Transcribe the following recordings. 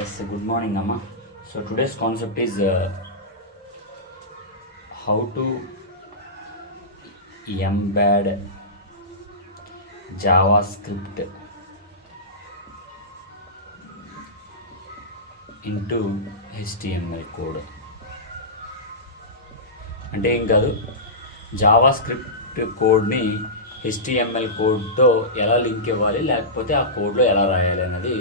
Yes, good morning, Amma. So today's concept is how to embed JavaScript into HTML code. అంటే ఏం కాదు, Java script కోడ్ని HTML కోడ్తో ఎలా లింక్ ఇవ్వాలి, లేకపోతే ఆ కోడ్లో ఎలా రాయాలి అనేది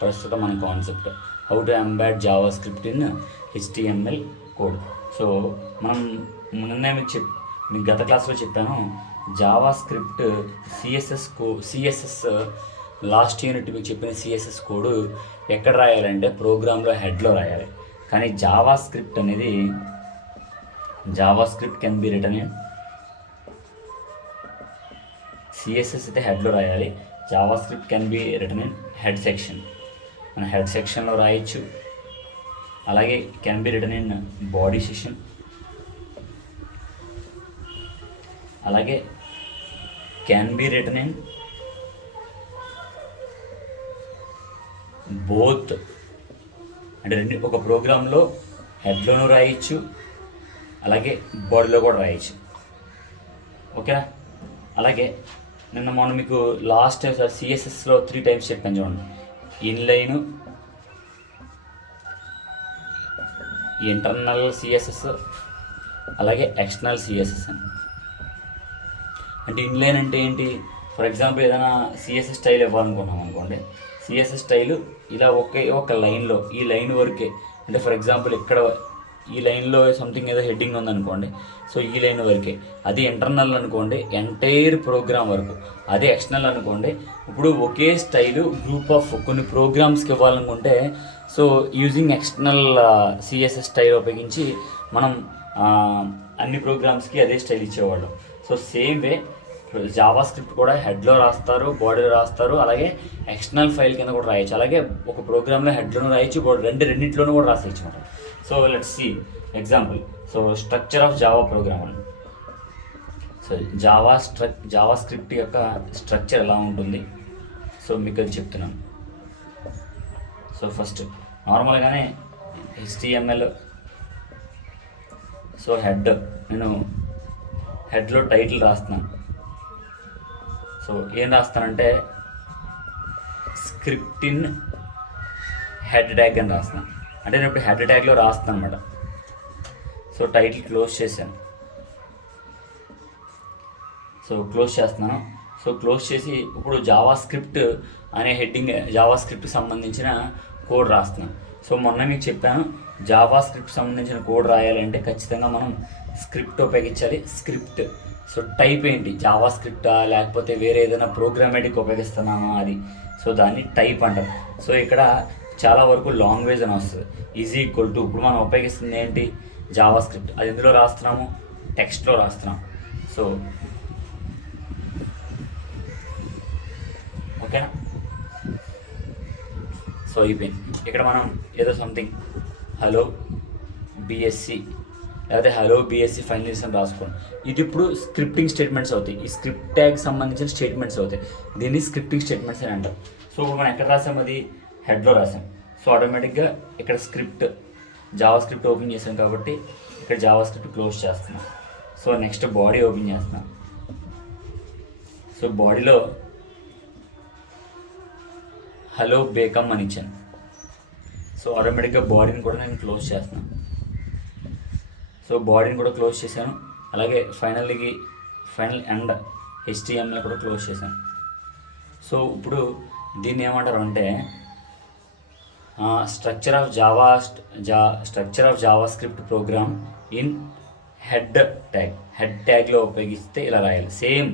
ప్రస్తుతం మన concept. How to embed Java script in HTML code. So మనం నిన్నే మీకు గత క్లాస్లో చెప్పాను, Java script CSS last unit మీకు చెప్పిన సిఎస్ఎస్ కోడ్ ఎక్కడ రాయాలంటే ప్రోగ్రాంలో హెడ్లో రాయాలి. కానీ జావా స్క్రిప్ట్ అనేది JavaScript can be written in CSS అయితే హెడ్లో రాయాలి. JavaScript can be written in head section. మన హెడ్ సెక్షన్లో రాయొచ్చు. అలాగే can be written in body section. అలాగే can be written in both. అంటే రెండు, ఒక ప్రోగ్రాంలో హెడ్లోనూ రాయొచ్చు, అలాగే బాడీలో కూడా రాయొచ్చు. ఓకేనా? అలాగే నిన్న మనం మీకు లాస్ట్ టైం సిఎస్ఎస్లో 3 టైమ్స్ చెప్పాను చూడండి. ఇన్లైన్, ఇంటర్నల్ సిఎస్ఎస్, అలాగే ఎక్స్టర్నల్ సిఎస్ఎస్ అని. అంటే ఇన్లైన్ అంటే ఏంటి? ఫర్ ఎగ్జాంపుల్ ఏదైనా సిఎస్ఎస్ స్టైల్ ఇవ్వాలనుకున్నాం అనుకోండి. సిఎస్ఎస్ స్టైల్ ఇలా ఒక లైన్లో, ఈ లైన్ వరకే. అంటే ఫర్ ఎగ్జాంపుల్ ఇక్కడ ఈ లైన్లో సంథింగ్ ఏదో హెడ్డింగ్ ఉందనుకోండి, సో ఈ లైన్ వరకే. అది ఇంటర్నల్ అనుకోండి, ఎంటైర్ ప్రోగ్రామ్ వరకు. అదే ఎక్స్టర్నల్ అనుకోండి, ఇప్పుడు ఒకే స్టైలు గ్రూప్ ఆఫ్ కొన్ని ప్రోగ్రామ్స్కి ఇవ్వాలనుకుంటే, so using external CSS style ఉపయోగించి మనం అన్ని ప్రోగ్రామ్స్కి అదే స్టైల్ ఇచ్చేవాళ్ళం. So same way JavaScript కూడా హెడ్లో రాస్తారు, బాడీలో రాస్తారు, అలాగే ఎక్స్టర్నల్ ఫైల్ కింద కూడా రాయొచ్చు. అలాగే ఒక ప్రోగ్రాంలో హెడ్లోనూ రాయొచ్చు, రెండింటిలోనూ కూడా రాసేయచ్చు అనమాట. So let's see example. So structure of Java program అని. సో జావా స్క్రిప్ట్ యొక్క స్ట్రక్చర్ ఎలా ఉంటుంది, సో మీకు అది చెప్తున్నాను. సో ఫస్ట్ నార్మల్గానే HTML. సో నేను హెడ్లో టైటిల్ రాస్తున్నాను. సో ఏం రాస్తానంటే స్క్రిప్ట్ ఇన్ హెడ్ ట్యాగ్ అని రాస్తున్నాను. అంటే నేను ఇప్పుడు హెడ్ ట్యాగ్లో రాస్తాను అనమాట. సో టైటిల్ క్లోజ్ చేశాను. సో క్లోజ్ చేస్తున్నాను. సో క్లోజ్ చేసి ఇప్పుడు జావా స్క్రిప్ట్ అనే హెడ్డింగ్, జావా స్క్రిప్ట్కి సంబంధించిన కోడ్ రాస్తున్నాను. సో మొన్న మీకు చెప్పాను, జావా స్క్రిప్ట్ సంబంధించిన కోడ్ రాయాలంటే ఖచ్చితంగా మనం స్క్రిప్ట్ ఉపయోగించాలి. స్క్రిప్ట్ సో టైప్ ఏంటి, జావా స్క్రిప్టా లేకపోతే వేరే ఏదైనా ప్రోగ్రామేటిక్ ఉపయోగిస్తున్నామా అది. సో దాన్ని టైప్ అంటారు. సో ఇక్కడ చాలా వరకు లాంగ్వేజ్ అని వస్తుంది. ఈక్వల్ టు ఇప్పుడు మనం ఉపయోగిస్తుంది ఏంటి, జావా స్క్రిప్ట్. అది ఎందులో రాస్తున్నాము, టెక్స్ట్లో రాస్తున్నాం. సో ఓకేనా? సో అయిపోయింది. ఇక్కడ మనం ఏదో సంథింగ్ హలో బిఎస్సి లేకపోతే హలో బిఎస్సి ఫైనల్ ఇయర్స్ అని రాసుకోండి. ఇది ఇప్పుడు స్క్రిప్టింగ్ స్టేట్మెంట్స్ అవుతాయి. ఈ స్క్రిప్ట్ ట్యాగ్ సంబంధించిన స్టేట్మెంట్స్ అవుతాయి. దీన్ని స్క్రిప్టింగ్ స్టేట్మెంట్స్ అని అంటారు. సో ఇప్పుడు మనం ఎక్కడ రాసాం, అది హెడ్లో రాసాం. సో ఆటోమేటిక్గా ఇక్కడ స్క్రిప్ట్, జావా స్క్రిప్ట్ ఓపెన్ చేసాం కాబట్టి ఇక్కడ జావా స్క్రిప్ట్ క్లోజ్ చేస్తున్నాం. సో నెక్స్ట్ బాడీ ఓపెన్ చేస్తున్నాం. సో బాడీలో హలో బేకమ్ అని ఇచ్చాను. సో ఆటోమేటిక్గా బాడీని కూడా నేను క్లోజ్ చేస్తున్నాను. సో బాడీని కూడా క్లోజ్ చేశాను. అలాగే ఫైనల్ ఎండ్ HTML కూడా క్లోజ్ చేశాను. సో ఇప్పుడు దీన్ని ఏమంటారు అంటే structure of JavaScript program in head ట్యాగ్లో ఉపయోగిస్తే ఇలా రాయాలి. సేమ్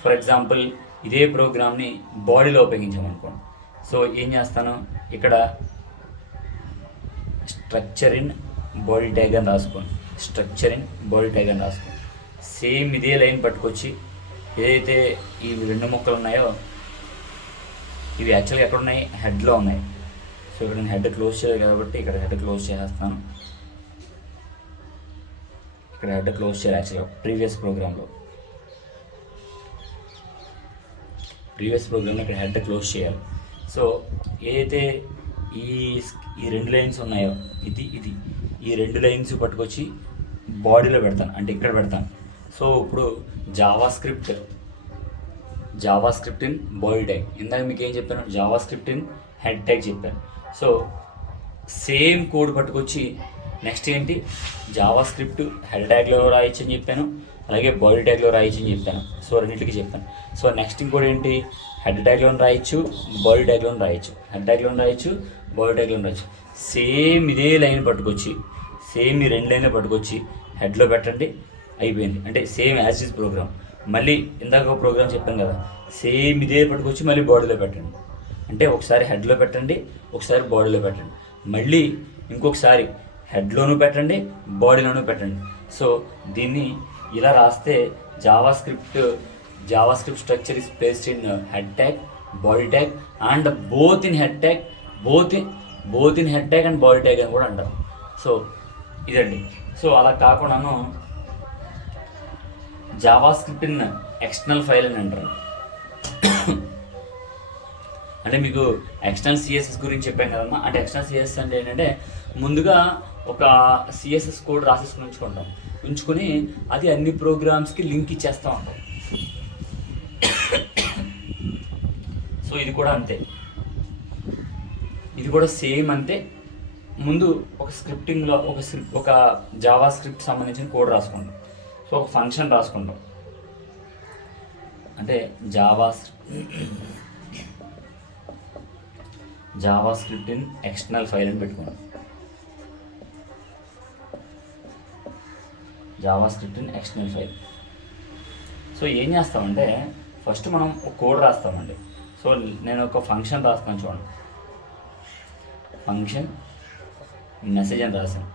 ఫర్ ఎగ్జాంపుల్ ఇదే ప్రోగ్రామ్ని బాడీలో ఉపయోగించామనుకోండి. సో ఏం చేస్తాను, ఇక్కడ స్ట్రక్చర్ ఇన్ బాడీ ట్యాగ్ అని రాసుకోండి. సేమ్ ఇదే లైన్ పట్టుకొచ్చి ఏదైతే ఈ 2 ముక్కలు ఉన్నాయో ఇవి యాక్చువల్గా ఎక్కడ ఉన్నాయి, హెడ్లో ఉన్నాయి. సో ఇక్కడ నేను హెడ్ క్లోజ్ చేయలేదు కాబట్టి ఇక్కడ హెడ్ క్లోజ్ చేసేస్తాను. ఇక్కడ హెడ్ క్లోజ్ చేయాలి. యాక్చువల్గా ప్రీవియస్ ప్రోగ్రాంలో ఇక్కడ హెడ్ క్లోజ్ చేయాలి. సో ఏదైతే ఈ ఈ 2 లైన్స్ ఉన్నాయో ఇది ఈ 2 లైన్స్ పట్టుకొచ్చి బాడీలో పెడతాను, అంటే ఇక్కడ పెడతాను. సో ఇప్పుడు JavaScript in body tag, ఇందాక మీకు ఏం చెప్పాను, Java script in head tag చెప్పాను. సో సేమ్ కోడ్ పట్టుకొచ్చి నెక్స్ట్ ఏంటి, జావా స్క్రిప్ట్ హెడ్ ట్యాగ్లో రాయొచ్చు అని చెప్పాను, అలాగే బాడీ ట్యాగ్లో రాయొచ్చు అని చెప్పాను. సో రెండింటికి చెప్పాను. సో నెక్స్ట్ ఇంకోటి ఏంటి, హెడ్ ట్యాగ్లో రాయొచ్చు, బాడీ ట్యాగ్లో రాయొచ్చు, హెడ్ ట్యాగ్లో రాయొచ్చు, బాడీ ట్యాగ్లో రాయొచ్చు. సేమ్ ఇదే లైన్ పట్టుకొచ్చి, సేమ్ ఈ 2 లైన్లు పట్టుకొచ్చి హెడ్లో పెట్టండి, అయిపోయింది. అంటే సేమ్ యాజ్ ఇస్ ప్రోగ్రామ్. మళ్ళీ ఇందాక ఒక ప్రోగ్రామ్ చెప్పాను కదా, సేమ్ ఇదే పట్టుకొచ్చి మళ్ళీ బాడీలో పెట్టండి. అంటే ఒకసారి హెడ్లో పెట్టండి, ఒకసారి బాడీలో పెట్టండి, మళ్ళీ ఇంకొకసారి హెడ్లోనూ పెట్టండి, బాడీలోనూ పెట్టండి. సో దీన్ని ఇలా రాస్తే JavaScript structure is placed in head tag, body tag and both in head tag and body tag అని కూడా అంటారు. సో ఇదండి. సో అలా కాకుండాను JavaScript in external file అని అంటారు. అంటే మీకు ఎక్స్టర్నల్ సిఎస్ఎస్ గురించి చెప్పాను కదమ్మా. అంటే ఎక్స్టర్నల్ సిఎస్ఎస్ అంటే ఏంటంటే, ముందుగా ఒక సిఎస్ఎస్ కోడ్ రాసేసుకుని ఉంచుకొని అది అన్ని ప్రోగ్రామ్స్కి లింక్ ఇచ్చేస్తూ ఉంటాం. సో ఇది కూడా అంతే, ఇది కూడా సేమ్ అంతే. ముందు ఒక స్క్రిప్టింగ్లో ఒక జావా స్క్రిప్ట్ సంబంధించిన కోడ్ రాసుకుంటాం. సో ఒక ఫంక్షన్ రాసుకుంటాం, అంటే Java script in external file అని పెట్టుకున్నాం. Java script in external file. So ఏం చేస్తామంటే, ఫస్ట్ మనం ఒక కోడ్ రాస్తామండి. సో నేను ఒక ఫంక్షన్ రాస్తాను చూడండి, ఫంక్షన్ మెసేజ్ అని రాశాను.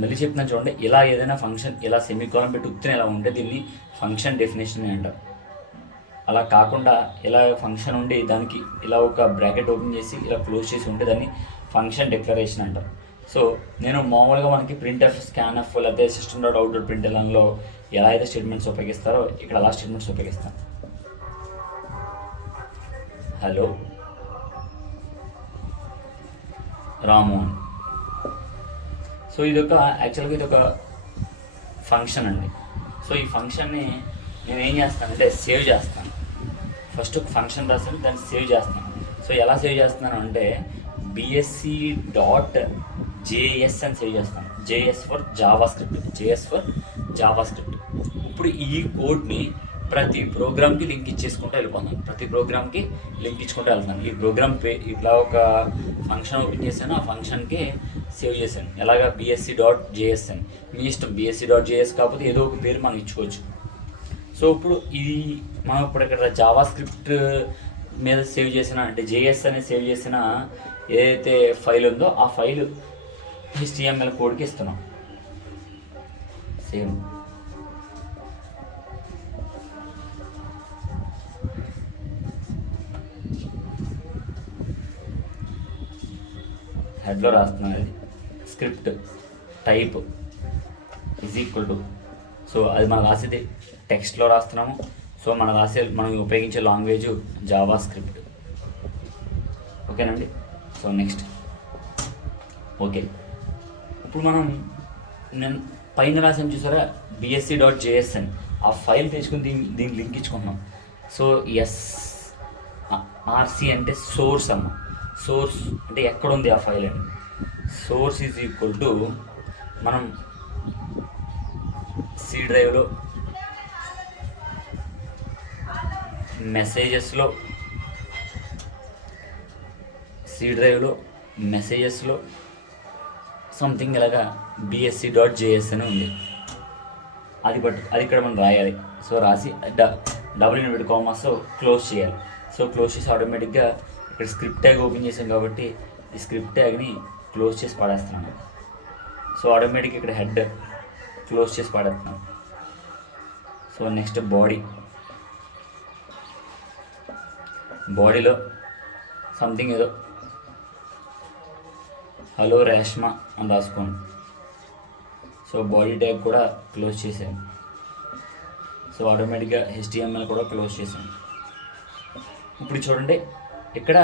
మళ్ళీ చెప్తున్నాను చూడండి, ఇలా ఏదైనా ఫంక్షన్ ఇలా సెమీకోలన్ పెట్టి ఉత్తిన ఇలా ఉంటే దీన్ని ఫంక్షన్ డెఫినేషన్ అని అంటారు. అలా కాకుండా ఇలా ఫంక్షన్ ఉండి దానికి ఇలా ఒక బ్రాకెట్ ఓపెన్ చేసి ఇలా క్లోజ్ చేసి ఉంటే దాన్ని ఫంక్షన్ డిక్లరేషన్ అంటారు. సో నేను మామూలుగా మనకి ప్రింట్ఎఫ్, స్కాన్ఎఫ్ లేకపోతే system.out.printlnలో ఎలా అయితే స్టేట్మెంట్స్ ఉపయోగిస్తారో ఇక్కడ అలా స్టేట్మెంట్స్ ఉపయోగిస్తాను. హలో రాము అని. సో యాక్చువల్గా ఇది ఒక ఫంక్షన్ అండి. సో ఈ ఫంక్షన్ని నేను ఏం చేస్తానంటే సేవ్ చేస్తాను. ఫస్ట్ ఒక ఫంక్షన్ రాస్తాను, దాన్ని సేవ్ చేస్తాను. సో ఎలా సేవ్ చేస్తున్నాను అంటే bsc.js అని సేవ్ చేస్తాను. JS for Java script. ఇప్పుడు ఈ కోడ్ని ప్రతి ప్రోగ్రామ్కి లింక్ ఇచ్చేసుకుంటూ వెళ్ళిపోతాను. ఈ ప్రోగ్రామ్ ఇట్లా ఒక ఫంక్షన్ ఓపెన్ చేశాను, ఆ ఫంక్షన్కి సేవ్ చేశాను. ఎలాగా bsc.js అని. మీ ఇష్టం, bsc.js కాకపోతే ఏదో ఒక పేరు మనం ఇచ్చుకోవచ్చు. సో ఇప్పుడు ఇది మనం ఇక్కడ జావా స్క్రిప్ట్ మీద సేవ్ చేసిన, అంటే JS అనేది సేవ్ చేసిన ఏదైతే ఫైల్ ఉందో ఆ ఫైల్ HTML కోడ్కి ఇస్తున్నాం. సేమ్ హెడ్లో రాస్తున్నాను, అది script type is equal to. So అది మనం రాసేది టెక్స్ట్లో రాస్తున్నాము. సో మనం ఉపయోగించే లాంగ్వేజ్ జావా స్క్రిప్ట్. ఓకేనండి. సో నెక్స్ట్ ఓకే, ఇప్పుడు నేను పైన రాసాను చూసారా bsc.js అని, ఆ ఫైల్ తెచ్చుకుని దీనికి లింక్ ఇచ్చుకుంటున్నాం. సో RC అంటే సోర్స్ అమ్మ. సోర్స్ అంటే ఎక్కడ ఉంది ఆ ఫైల్ అని. సోర్స్ ఈజ్ ఈక్వల్ టు మనం C డ్రైవ్లో మెసేజెస్లో సంథింగ్ ఇలాగా bsc.js అని ఉంది. అది ఇక్కడ మనం రాయాలి. సో రాసి $, క్లోజ్ చేయాలి. సో క్లోజ్ చేసి ఆటోమేటిక్గా ఇక్కడ స్క్రిప్ట్ ట్యాగ్ ఓపెన్ చేసాం కాబట్టి ఈ స్క్రిప్ట్ ట్యాగ్ని క్లోజ్ చేసి పడేస్తున్నాను. సో ఆటోమేటిక్గా ఇక్కడ హెడ్ క్లోజ్ చేసి పడేస్తున్నాను. సో నెక్స్ట్ బాడీలో సంథింగ్ ఏదో హలో రేష్మా అని రాసుకోండి. సో బాడీ ట్యాగ్ కూడా క్లోజ్ చేశాను. సో ఆటోమేటిక్గా HTML కూడా క్లోజ్ చేశాను. ఇప్పుడు చూడండి ఇక్కడ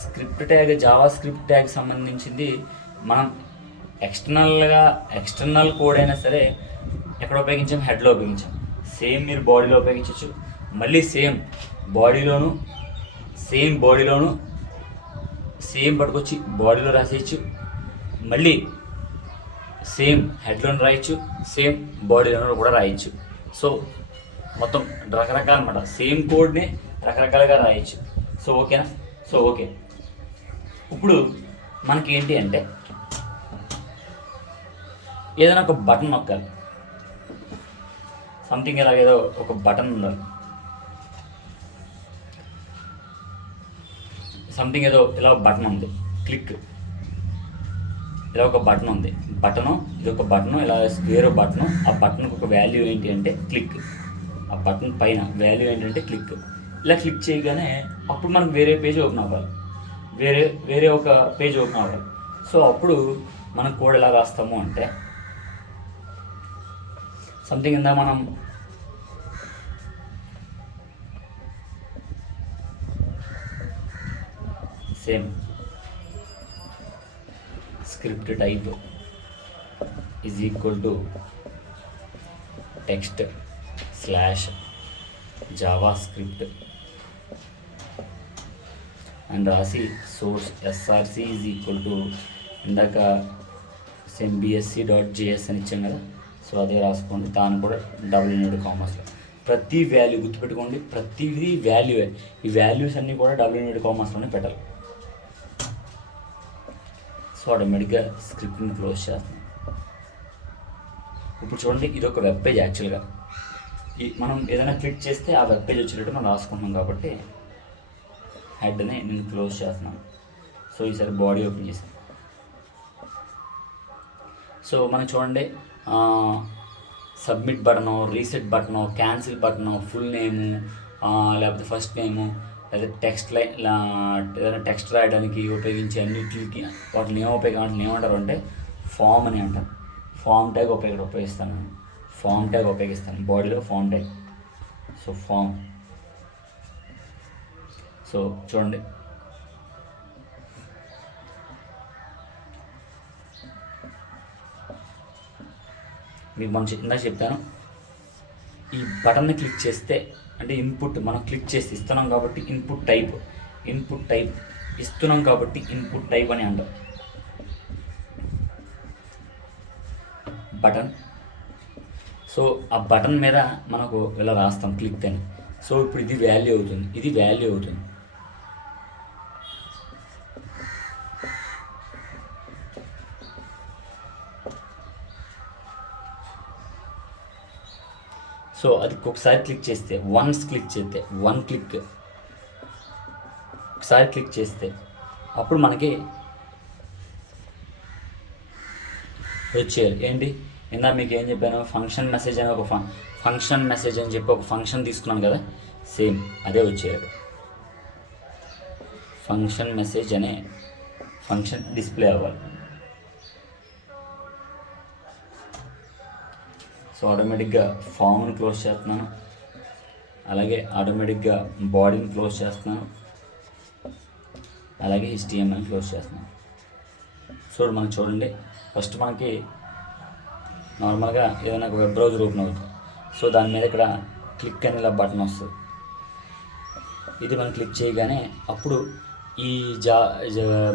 script tag, Java script tag సంబంధించింది మనం ఎక్స్టర్నల్ కోడ్ అయినా సరే ఎక్కడ ఉపయోగించాం, హెడ్లో ఉపయోగించాం. సేమ్ మీరు బాడీలో ఉపయోగించవచ్చు. మళ్ళీ సేమ్ బాడీలోను సేమ్ పట్టుకొచ్చి బాడీలో రాసేయచ్చు. మళ్ళీ సేమ్ హెడ్లోను రాయొచ్చు, సేమ్ బాడీలోనూ కూడా రాయొచ్చు. సో మొత్తం రకరకాల అన్నమాట. సేమ్ కోడ్ని రకరకాలుగా రాయొచ్చు. సో ఓకేనా? సో ఓకే, ఇప్పుడు మనకి ఏంటి అంటే ఏదైనా ఒక బటన్ నొక్కాలి. సంథింగ్ ఇలాగేదో ఒక బటన్ ఉండాలి. సంథింగ్ ఏదో ఇలా బటన్ ఉంది, క్లిక్, ఇలా ఒక బటన్ ఉంది. ఇది ఒక బటను, ఇలా స్క్వేర్ బటను. ఆ బటన్కి ఒక వాల్యూ ఏంటి అంటే క్లిక్. ఆ బటన్ పైన వాల్యూ ఏంటంటే క్లిక్. ఇలా క్లిక్ చేయగానే అప్పుడు మనకు వేరే పేజ్ ఓపెన్ అవ్వాలి, వేరే ఒక పేజ్ ఓపెన్ అవ్వాలి. సో అప్పుడు మనం కోడ్ ఎలా రాస్తాము అంటే సంథింగ్ ఇందా మనం same script type is equal to text slash JavaScript and రాసి source SRC is equal to ఇందాక సేమ్ bsc.js అని ఇచ్చాం కదా, సో అదే రాసుకోండి. దాన్ని కూడా $. ప్రతి వాల్యూ గుర్తుపెట్టుకోండి, ప్రతిదీ వాల్యూవే. ఈ వాల్యూస్ అన్నీ కూడా $లోనే పెట్టాలి. సో ఆటోమేటిక్గా స్క్రిప్ట్ని క్లోజ్ చేస్తాం. ఇప్పుడు చూడండి, ఇది ఒక వెబ్ పేజ్. యాక్చువల్గా మనం ఏదైనా క్లిక్ చేస్తే ఆ వెబ్ పేజ్ వచ్చేటట్టు మనం రాసుకుంటున్నాం కాబట్టి హెడ్ని నేను క్లోజ్ చేస్తున్నాను. సో ఈసారి బాడీ ఓపెన్ చేసాను. సో మనం చూడండి, submit button, reset button, cancel button, full name, లేకపోతే ఫస్ట్ నేము, లేదా ఏదైనా టెక్స్ట్ రాయడానికి ఉపయోగించే అన్నిటికి వాటిని ఏమంటారు అంటే ఫామ్ అని అంటారు. ఫామ్ ట్యాగ్ ఉపయోగిస్తాను. ఫామ్ ట్యాగ్ ఉపయోగిస్తాను బాడీలో, form tag. So form. So చూడండి, మీకు మనం ఇందాక చెప్పాను, ఈ బటన్ని క్లిక్ చేస్తే అంటే ఇన్పుట్ మనం క్లిక్ చేసి ఇస్తున్నాం కాబట్టి ఇన్పుట్ టైప్ ఇస్తున్నాం కాబట్టి ఇన్పుట్ టైప్ అని అంటాం. బటన్. సో ఆ బటన్ మీద మనకు ఇలా రాస్తాం క్లిక్ అని. సో ఇప్పుడు ఇది వాల్యూ అవుతుంది. సో అది ఒకసారి క్లిక్ చేస్తే ఒకసారి క్లిక్ చేస్తే అప్పుడు మనకి వచ్చేయాలి. ఏంటి ఇందా మీకు ఏం చెప్పాను, ఫంక్షన్ మెసేజ్ అని చెప్పి ఒక ఫంక్షన్ తీసుకున్నాను కదా, సేమ్ అదే వచ్చేయాలి. ఫంక్షన్ మెసేజ్ అనే ఫంక్షన్ డిస్ప్లే అవ్వాలి. సో ఆటోమేటిక్గా ఫామ్ని క్లోజ్ చేస్తున్నాను, అలాగే ఆటోమేటిక్గా బాడీని క్లోజ్ చేస్తున్నాను, అలాగే HTML క్లోజ్ చేస్తున్నాను. సో మనం చూడండి, ఫస్ట్ మనకి నార్మల్గా ఏదైనా ఒక వెబ్ బ్రౌజర్ ఓపెన్ అవుతుంది. సో దాని మీద ఇక్కడ క్లిక్ అని ఇలా బటన్ వస్తుంది. ఇది మనం క్లిక్ చేయగానే అప్పుడు ఈ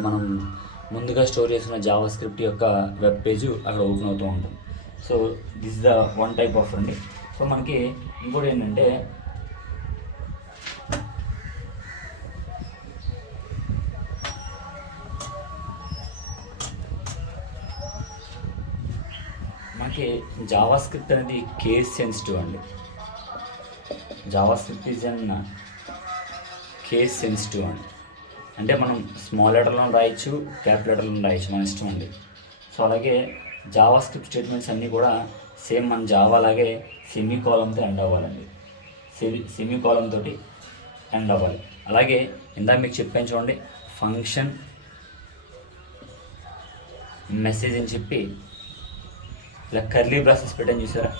మనం ముందుగా స్టోర్ చేసిన జావా స్క్రిప్ట్ యొక్క వెబ్ పేజ్ అక్కడ ఓపెన్ అవుతూ ఉంటుంది. So this the one type of అండి. సో మనకి ఇంకోటి ఏంటంటే మనకి జావా స్క్రిప్ట్ అనేది కేస్ సెన్సిటివ్ అండి. Java script is an case sensitive అండి. అంటే మనం స్మాల్ లెటర్లో రాయొచ్చు, క్యాపిటల్ లెటర్లో రాయొచ్చు, మన ఇష్టం అండి. సో అలాగే జావా స్క్రిప్ట్ స్టేట్మెంట్స్ అన్నీ కూడా సేమ్ మన జావా లాగే సెమీకోలంతో ఎండ్ అవ్వాలండి. సెమీకోలంతో ఎండ్ అవ్వాలి. అలాగే ఇందాక మీకు చెప్పాను చూడండి, ఫంక్షన్ మెసేజ్ అని చెప్పి ఇలా కర్లీ బ్రాసెస్ పెట్టని చూసారా.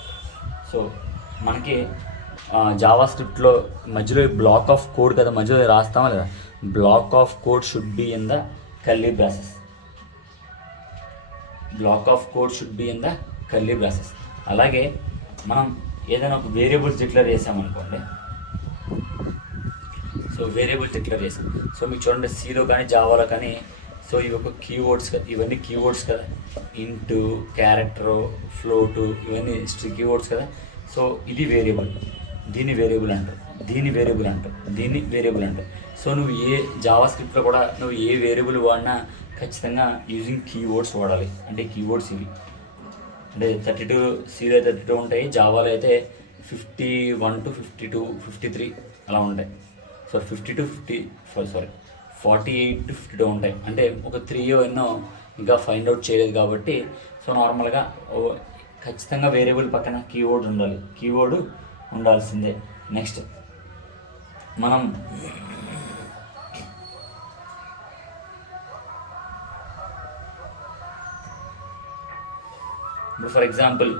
సో మనకి జావా స్క్రిప్ట్లో మధ్యలో బ్లాక్ ఆఫ్ కోడ్ కదా, మధ్యలో రాస్తామా లేదా, black of code should be in the curly braces. Black of code should be in the curly braces. అలాగే మనం ఏదైనా ఒక వేరియబుల్స్ డిక్లేర్ చేసామనుకోండి, సో వేరియబుల్స్ డిక్లేర్ చేసాం. సో మీకు చూడండి సీలో కానీ జావాలో కానీ సో ఇవి ఒక కీవర్డ్స్ కదా, ఇవన్నీ కీవర్డ్స్ కదా, ఇంటు, క్యారెక్టరు, ఫ్లోటు, ఇవన్నీ కీవర్డ్స్ కదా. సో ఇది వేరియబుల్, దీన్ని వేరియబుల్ అంటారు, దీన్ని వేరియబుల్ అంటారు, దీన్ని వేరియబుల్ అంటారు. సో నువ్వు ఏ జావా స్క్రిప్ట్లో కూడా నువ్వు ఏ వేరియబుల్ వాడినా ఖచ్చితంగా యూజింగ్ కీవర్డ్స్ వాడాలి. అంటే కీవర్డ్స్ ఇవి అంటే 32 సీలో 32 ఉంటాయి, జావాలో అయితే 51 to 52, 53 అలా ఉంటాయి. సో 48 to 52 ఉంటాయి. అంటే ఒక 3 ఎన్నో ఇంకా ఫైండ్ అవుట్ చేయలేదు కాబట్టి సో నార్మల్గా ఖచ్చితంగా వేరియబుల్ పక్కన కీవర్డ్ ఉండాలి, కీవర్డ్ ఉండాల్సిందే. నెక్స్ట్ మనం ఇప్పుడు ఫర్ ఎగ్జాంపుల్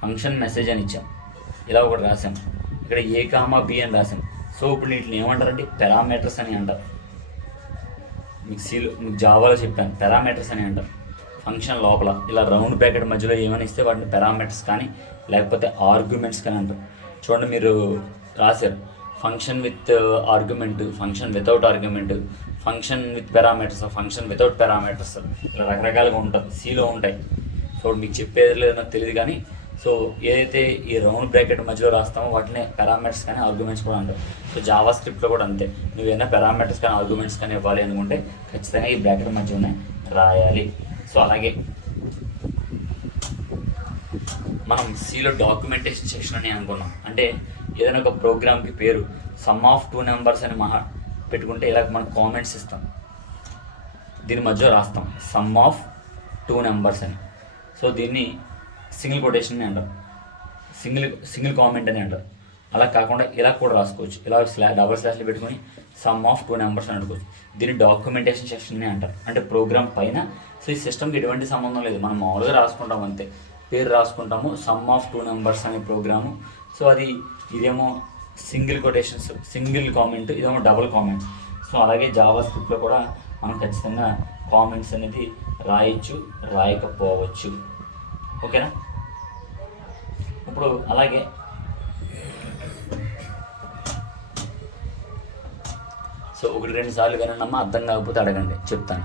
ఫంక్షన్ మెసేజ్ అని ఇచ్చాం, ఇలా ఒకటి రాసాం, ఇక్కడ ఏ కామా బి అని రాసాం. సో ఇప్పుడు వీటిని ఏమంటారంటే పారామీటర్స్ అని అంటారు. మీకు జావాలో చెప్పాను పారామీటర్స్ అని అంటారు. ఫంక్షన్ లోపల ఇలా రౌండ్ బ్రాకెట్ మధ్యలో ఏమైనా ఇస్తే వాటిని పారామీటర్స్ కానీ లేకపోతే ఆర్గ్యుమెంట్స్ కానీ అంటారు. చూడండి మీరు రాశారు function with argument, function without argument, function with parameters, function without parameters, ఇలా రకరకాలుగా ఉంటుంది, సీలో ఉంటాయి. సో మీకు చెప్పేది లేదో నాకు తెలియదు కానీ సో ఏదైతే ఈ రౌండ్ బ్రాకెట్ మధ్యలో రాస్తామో వాటిని పారామీటర్స్ కానీ ఆర్గ్యుమెంట్స్ కూడా అంటారు. సో జావా స్క్రిప్ట్లో కూడా అంతే, నువ్వు ఏదైనా పారామీటర్స్ కానీ ఆర్గ్యుమెంట్స్ కానీ ఇవ్వాలి అనుకుంటే ఖచ్చితంగా ఈ బ్రాకెట్ మధ్యలోనే రాయాలి. సో అలాగే మనం సీలో డాక్యుమెంటేషన్ సెక్షన్ అని అనుకున్నాం. అంటే ఏదైనా ఒక ప్రోగ్రామ్కి పేరు సమ్ ఆఫ్ 2 numbers అని పెట్టుకుంటే ఇలా మనం కామెంట్స్ ఇస్తాం, దీని మధ్యలో రాస్తాం సమ్ ఆఫ్ 2 numbers అని. సో దీన్ని సింగిల్ కొటేషన్ అని అంటారు, సింగిల్ కామెంట్ అని అంటారు. అలా కాకుండా ఇలా కూడా రాసుకోవచ్చు, ఇలా డబల్ స్లాష్లు పెట్టుకొని సమ్ ఆఫ్ 2 numbers అని అనుకోవచ్చు. దీన్ని డాక్యుమెంటేషన్ సెక్షన్ అని అంటారు. అంటే ప్రోగ్రామ్ పైన సో ఈ సిస్టమ్కి ఎటువంటి సంబంధం లేదు, మనం మామూలుగా రాసుకుంటాం అంతే, పేరు రాసుకుంటాము సమ్ ఆఫ్ 2 numbers అనే ప్రోగ్రాము. సో ఇదేమో సింగిల్ కొటేషన్స్, సింగిల్ కామెంట్, ఇదేమో డబుల్ కామెంట్. సో అలాగే జావా స్క్రిప్ట్లో కూడా మనం ఖచ్చితంగా కామెంట్స్ అనేది రాయొచ్చు, రాయకపోవచ్చు. ఓకేనా? ఇప్పుడు అలాగే సో 1-2 సార్లు కానీ అర్థం కాకపోతే అడగండి, చెప్తాను.